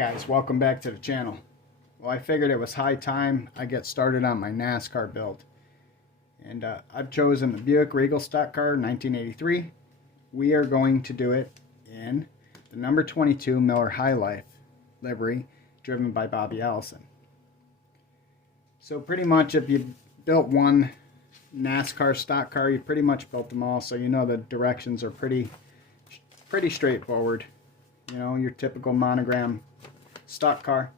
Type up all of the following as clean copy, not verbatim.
Guys, welcome back to the channel. Well, I figured it was high time I get started on my NASCAR build. And I've chosen the Buick Regal stock car 1983. We are going to do it in the number 22 Miller High Life livery driven by Bobby Allison. So pretty much if you built one NASCAR stock car, you pretty much built them all, so you know the directions are pretty straightforward. You know, your typical monogram stock car.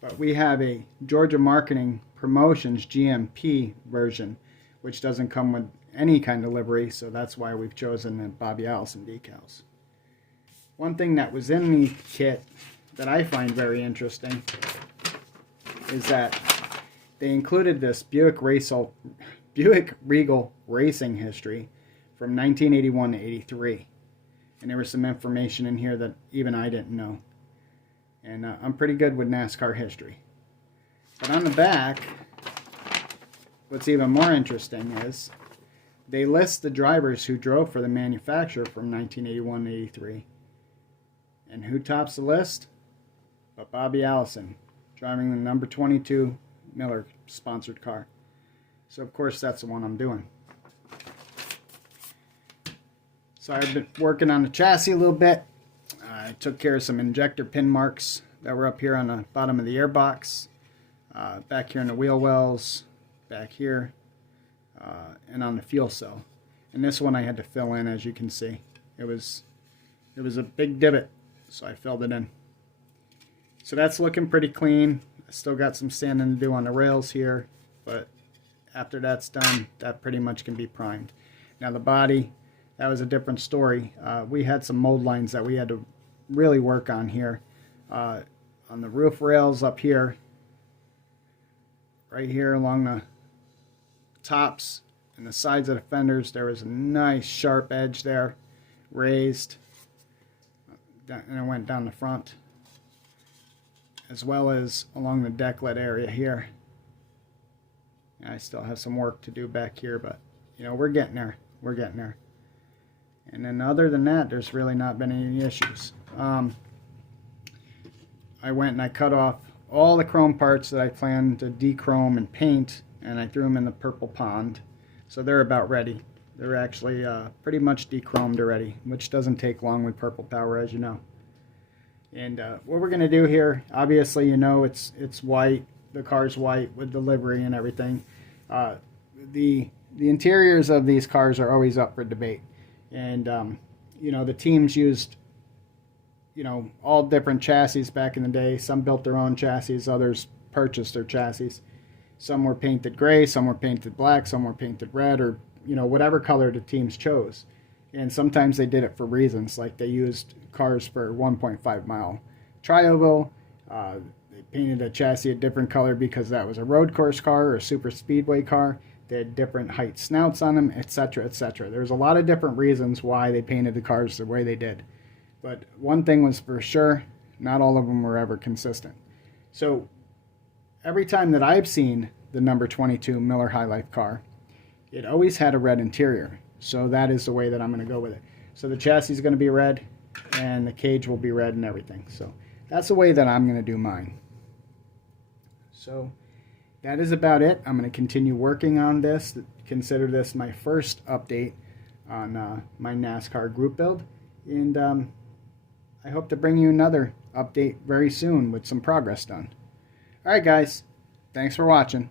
But we have a Georgia Marketing Promotions GMP version, which doesn't come with any kind of livery, so that's why we've chosen the Bobby Allison decals. One thing that was in the kit that I find very interesting is that they included this Buick Regal racing history from 1981 to 83. And there was some information in here that even I didn't know. And I'm pretty good with NASCAR history. But on the back, what's even more interesting is they list the drivers who drove for the manufacturer from 1981 to 83. And who tops the list? But Bobby Allison, driving the number 22 Miller sponsored car. So of course that's the one I'm doing. So I've been working on the chassis a little bit. I took care of some injector pin marks that were up here on the bottom of the airbox, back here in the wheel wells, back here, and on the fuel cell. And this one I had to fill in, as you can see. It was a big divot, so I filled it in. So that's looking pretty clean. I still got some sanding to do on the rails here, but after that's done, that pretty much can be primed. Now the body, that was a different story. We had some mold lines that we had to really work on here. On the roof rails up here, right here along the tops and the sides of the fenders, there was a nice sharp edge there, raised, and it went down the front, as well as along the decklet area here. I still have some work to do back here, but you know, we're getting there. We're getting there. And then other than that, there's really not been any issues. I went and I cut off all the chrome parts that I planned to dechrome and paint, and I threw them in the purple pond. So they're about ready. They're actually pretty much dechromed already, which doesn't take long with purple power, as you know. And what we're going to do here, obviously, you know, it's white. The car's white with the livery and everything. The interiors of these cars are always up for debate. And, you know, the teams used, you know, all different chassis back in the day. Some built their own chassis, others purchased their chassis. Some were painted gray, some were painted black, some were painted red, or, you know, whatever color the teams chose. And sometimes they did it for reasons, like they used cars for 1.5 mile tri-oval. They painted a chassis a different color because that was a road course car or a super speedway car. They had different height snouts on them, etc., etc. There's a lot of different reasons why they painted the cars the way they did. But one thing was for sure, not all of them were ever consistent. So every time that I've seen the number 22 Miller High Life car, it always had a red interior. So that is the way that I'm going to go with it. So the chassis is going to be red, and the cage will be red and everything. So that's the way that I'm going to do mine. So that is about it. I'm going to continue working on this. Consider this my first update on my NASCAR Group Build. And I hope to bring you another update very soon with some progress done. Alright guys, thanks for watching.